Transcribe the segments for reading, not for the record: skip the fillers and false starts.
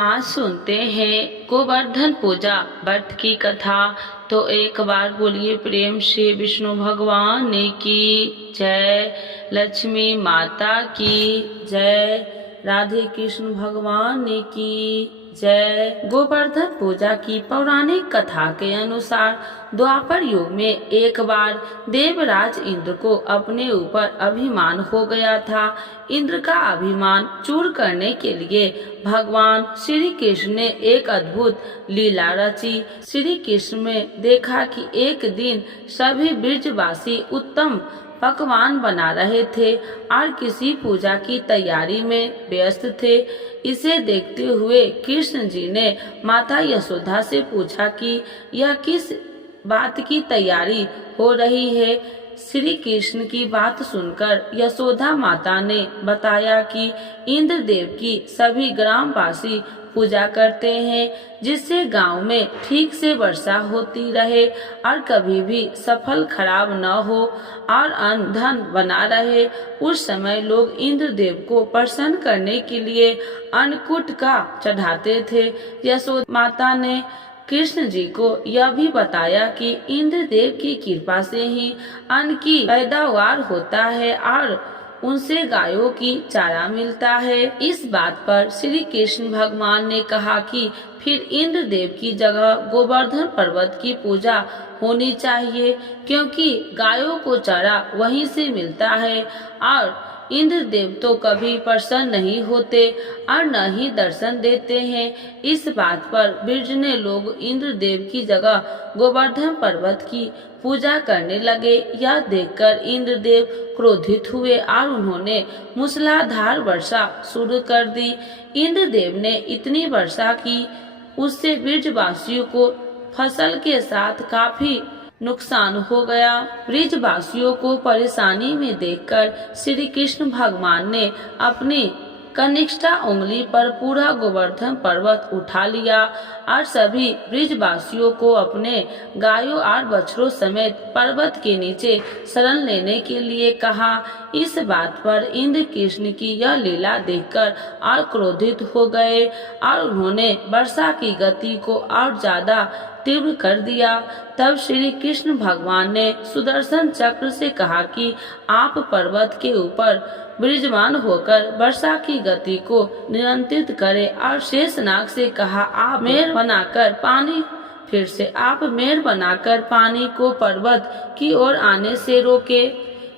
आज सुनते हैं गोवर्धन पूजा व्रत की कथा। तो एक बार बोलिए प्रेम से विष्णु भगवान की जय, लक्ष्मी माता की जय, राधे कृष्ण भगवान की जय। गोवर्धन पूजा की पौराणिक कथा के अनुसार द्वापर युग में एक बार देवराज इंद्र को अपने ऊपर अभिमान हो गया था। इंद्र का अभिमान चूर करने के लिए भगवान श्री कृष्ण ने एक अद्भुत लीला रची। श्री कृष्ण ने देखा कि एक दिन सभी ब्रजवासी उत्तम पकवान बना रहे थे और किसी पूजा की तैयारी में व्यस्त थे। इसे देखते हुए कृष्ण जी ने माता यशोदा से पूछा कि यह किस बात की तैयारी हो रही है। श्री कृष्ण की बात सुनकर यशोदा माता ने बताया कि इंद्र देव की सभी ग्रामवासी पूजा करते हैं, जिससे गांव में ठीक से वर्षा होती रहे और कभी भी फसल खराब न हो और अन्न धन बना रहे। उस समय लोग इंद्र देव को प्रसन्न करने के लिए अन्नकूट का चढ़ाते थे। यशोदा माता ने कृष्ण जी को यह भी बताया कि इंद्र देव की कृपा से ही अन्न की पैदावार होता है और उनसे गायों की चारा मिलता है। इस बात पर श्री कृष्ण भगवान ने कहा कि फिर इंद्र देव की जगह गोवर्धन पर्वत की पूजा होनी चाहिए, क्योंकि गायों को चारा वहीं से मिलता है और इंद्र देव तो कभी प्रसन्न नहीं होते और न ही दर्शन देते हैं। इस बात पर ब्रज लोग इंद्र देव की जगह गोवर्धन पर्वत की पूजा करने लगे। यह देखकर इंद्र देव क्रोधित हुए और उन्होंने मूसलाधार वर्षा शुरू कर दी। इंद्र देव ने इतनी वर्षा की उससे ब्रजवासियों को फसल के साथ काफी नुकसान हो गया। ब्रजवासियों को परेशानी में देखकर श्री कृष्ण भगवान ने अपनी कनिष्ठा उंगली पर पूरा गोवर्धन पर्वत उठा लिया और सभी ब्रजवासियों को अपने गायों और बछड़ों समेत पर्वत के नीचे शरण लेने के लिए कहा। इस बात पर इंद्र कृष्ण की यह लीला देखकर और क्रोधित हो गए और उन्होंने वर्षा की गति को और ज्यादा तीव्र कर दिया। तब श्री कृष्ण भगवान ने सुदर्शन चक्र से कहा कि आप पर्वत के ऊपर विराजमान होकर वर्षा की गति को नियंत्रित करें और शेषनाग से कहा आप मेड़ बनाकर पानी को पर्वत की ओर आने से रोके।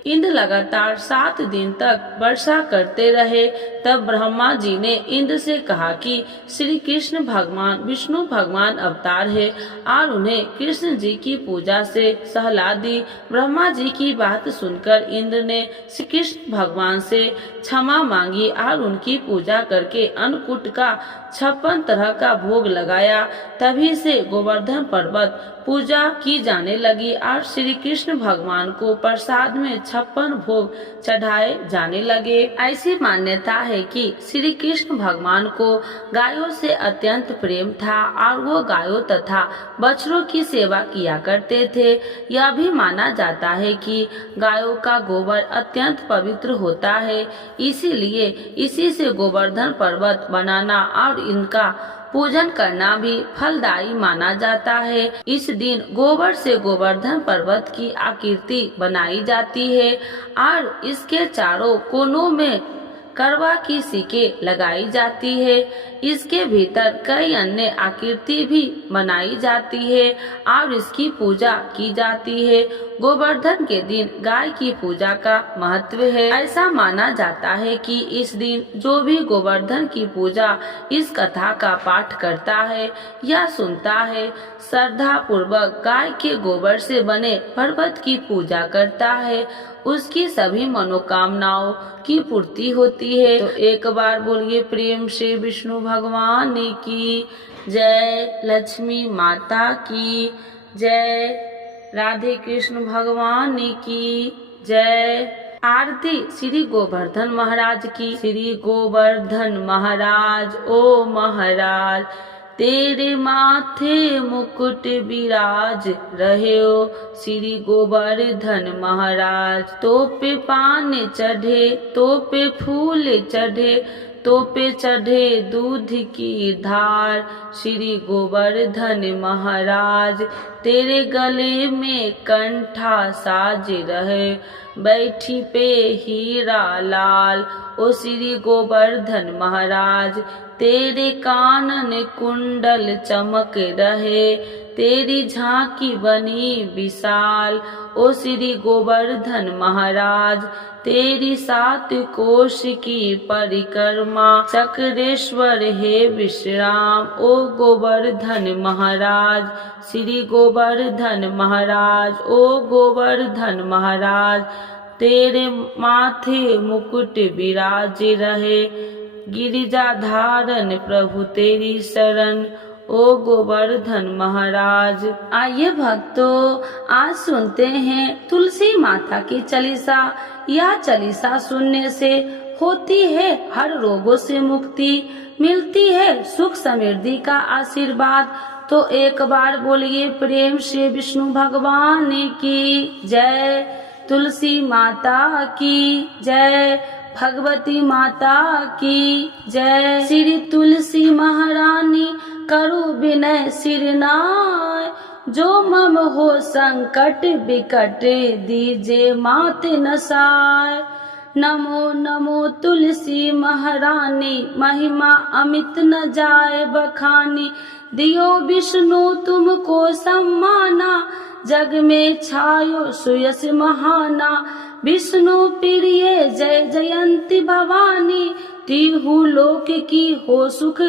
इंद्र लगातार 7 दिन तक वर्षा करते रहे। तब ब्रह्मा जी ने इंद्र से कहा कि श्री कृष्ण भगवान विष्णु भगवान अवतार है और उन्हें कृष्ण जी की पूजा से सहला दी। ब्रह्मा जी की बात सुनकर इंद्र ने श्री कृष्ण भगवान से क्षमा मांगी और उनकी पूजा करके अन्नकूट का 56 तरह का भोग लगाया। तभी से गोवर्धन पर्वत पूजा की जाने लगी और श्री कृष्ण भगवान को प्रसाद में 56 भोग चढ़ाए जाने लगे। ऐसी मान्यता है कि श्री कृष्ण भगवान को गायों से अत्यंत प्रेम था और वो गायों तथा बछड़ों की सेवा किया करते थे। यह भी माना जाता है कि गायों का गोबर अत्यंत पवित्र होता है, इसीलिए इसी से गोवर्धन पर्वत बनाना और इनका पूजन करना भी फलदायी माना जाता है। इस दिन गोबर से गोवर्धन पर्वत की आकृति बनाई जाती है और इसके चारों कोनों में करवा की सीकें लगाई जाती है। इसके भीतर कई अन्य आकृति भी बनाई जाती है और इसकी पूजा की जाती है। गोवर्धन के दिन गाय की पूजा का महत्व है। ऐसा माना जाता है कि इस दिन जो भी गोवर्धन की पूजा इस कथा का पाठ करता है या सुनता है, श्रद्धा पूर्वक गाय के गोबर से बने पर्वत की पूजा करता है, उसकी सभी मनोकामनाओं की पूर्ति होती है। तो एक बार बोलिए प्रेम से विष्णु भगवान की जय, लक्ष्मी माता की जय, राधे कृष्ण भगवान की जय। आरती श्री गोवर्धन महाराज की। श्री गोवर्धन महाराज ओ महाराज, तेरे माथे मुकुट विराज रहे हो श्री गोवर्धन महाराज। तो पे पान चढ़े, तो पे फूल चढ़े, तो पे चढ़े दूध की धार। श्री गोवर्धन महाराज तेरे गले में कंठा साज रहे, बैठी पे हीरा लाल। ओ श्री गोवर्धन महाराज तेरे कानन कुंडल चमक रहे, तेरी झांकी बनी विशाल। ओ श्री गोवर्धन महाराज तेरी 7 कोश की परिक्रमा, चक्रेश्वर हे विश्राम। ओ गोवर्धन महाराज श्री गोवर्धन महाराज, ओ गोवर्धन महाराज तेरे माथे मुकुट विराज रहे, गिरिजा धारण प्रभु तेरी शरण। ओ गोवर्धन महाराज। आइए भक्तों, आज सुनते हैं तुलसी माता की चालीसा। यह चालीसा सुनने से होती है हर रोगों से मुक्ति, मिलती है सुख समृद्धि का आशीर्वाद। तो एक बार बोलिए प्रेम से विष्णु भगवान की जय, तुलसी माता की जय, भगवती माता की जय। श्री तुलसी महारानी करु विनय सिरनाय, जो मम हो संकट विकट दीजे मात नसाय। नमो नमो तुलसी महारानी, महिमा अमित न जाए बखानी। दियो विष्णु तुमको सम्माना, जग में छायो सुयस महाना। विष्णु प्रिय जय जयंती भवानी, तिहु लोक की हो सुख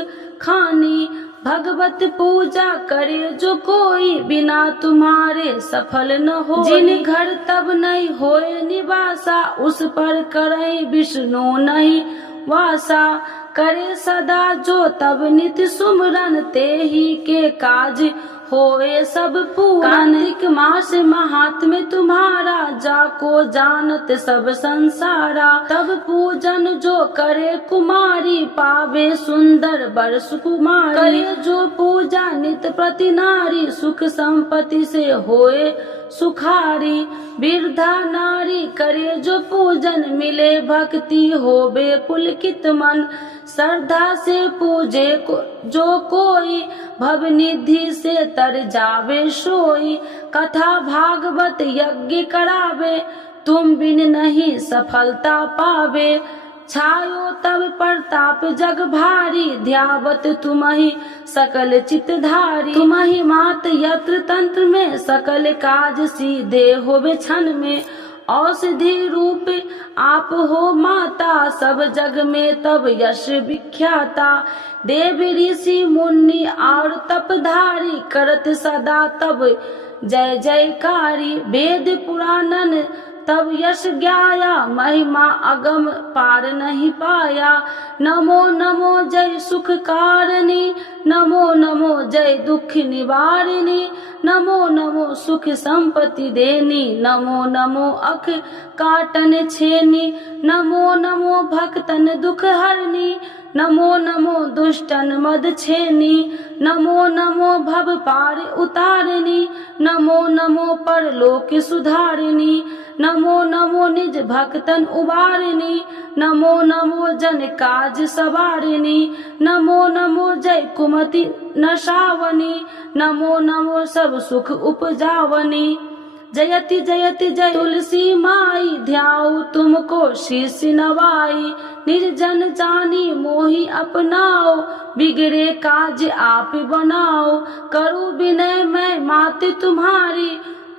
खानी। भगवत पूजा करे जो कोई, बिना तुम्हारे सफल न हो। जिन घर तब नहीं होए निवासा, उस पर करे विष्णु नहीं वासा। करे सदा जो तब नित सुमरन, ते ही के काज होए सब पूरन। कार्तिक मास महात्म्य तुम्हारा, जाको जानत सब संसारा। तब पूजन जो करे कुमारी, पावे सुंदर वर सुकुमारी। करे जो पूजा नित प्रति नारी, सुख संपत्ति से होए सुखारी। वृद्धा नारी करे जो पूजन, मिले भक्ति होवे पुलकित मन। श्रद्धा से पूजे जो कोई, भव निधि से तर जावे सोई। कथा भागवत यज्ञ करावे, तुम बिन नहीं सफलता पावे। छायो तब प्रताप जग भारी, ध्यावत तुम्हि सकल चितधारी। तुम्हि मात यत्र तंत्र में, सकल काज सीधे होवे क्षण में। औषधि रूप आप हो माता, सब जग में तब यश विख्याता। देव ऋषि मुनि और तपधारी, करत सदा तब जय जयकारी। वेद पुराणन तब यश ज्ञाया, महिमा अगम पार नहीं पाया। नमो नमो जय सुख कारिणी, नमो नमो जय दुख निवारिणी। नमो नमो सुख संपत्ति देनी, नमो नमो अख काटन छेनी। नमो नमो भक्तन दुख हरनी, नमो नमो दुष्टन मद छेनी। नमो नमो भव पार उतारिणी, नमो नमो परलोक सुधारिणी। नमो नमो निज भक्तन उबारिणी, नमो नमो जन काज सवारिणी। नमो नमो जय कुमति नशावनी, नमो नमो सब सुख उपजावनी। जयति जयति जय तुलसी माई, ध्याऊ तुमको शीश नवाई। निर्जन जानी मोहि अपनाओ, बिगड़े काज आप बनाओ। करूँ विनय मैं मात तुम्हारी,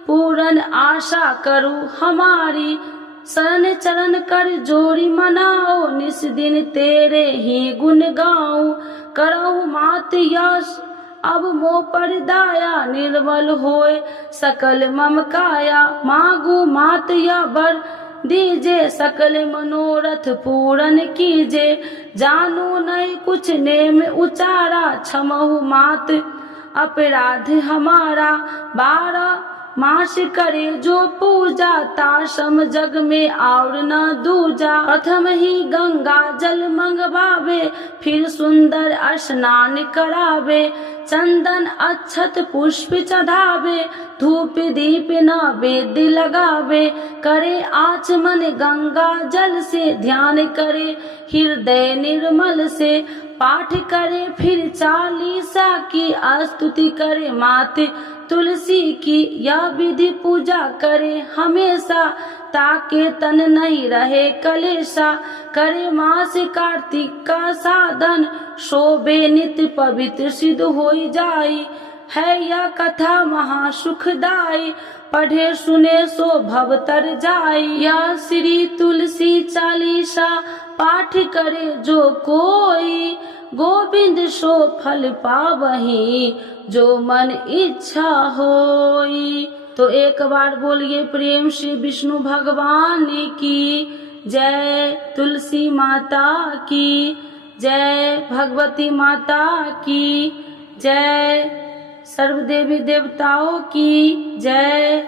पूरन आशा करूँ हमारी। शरण चरण कर जोड़ी मनाओ, निस दिन तेरे ही गुण गाऊं। करहु मात यश अब मोह पर दाया, निर्मल होए सकल मम काया। मांगू मात या वर दीजे, सकल मनोरथ पूरन कीजे। जानू नहीं कुछ नेम उचारा, क्षमहु मात अपराध हमारा। मास करे जो पूजा, ताशम जग में और न दूजा। प्रथम ही गंगा जल मंगवावे, फिर सुंदर स्नान करावे। चंदन अक्षत पुष्प चढ़ावे, धूप दीप नैवेद्य लगावे। करे आचमन गंगा जल से, ध्यान करे हृदय निर्मल से। पाठ करे फिर चालीसा की, स्तुति करे माते तुलसी की। यह विधि पूजा करे हमेशा, ताके तन नहीं रहे कलेशा। करे मास कार्तिक का साधन, शोभे नित्य पवित्र सिद्ध होई जाई। है यह कथा महा सुखदाई, पढ़े सुने सो भव तर जाई। यह श्री तुलसी चालीसा, पाठ करे जो कोई। गोविंद सो फल पावही, जो मन इच्छा होई। तो एक बार बोलिए प्रेम से विष्णु भगवान की जय, तुलसी माता की जय, भगवती माता की जय, सर्व देवी देवताओं की जय।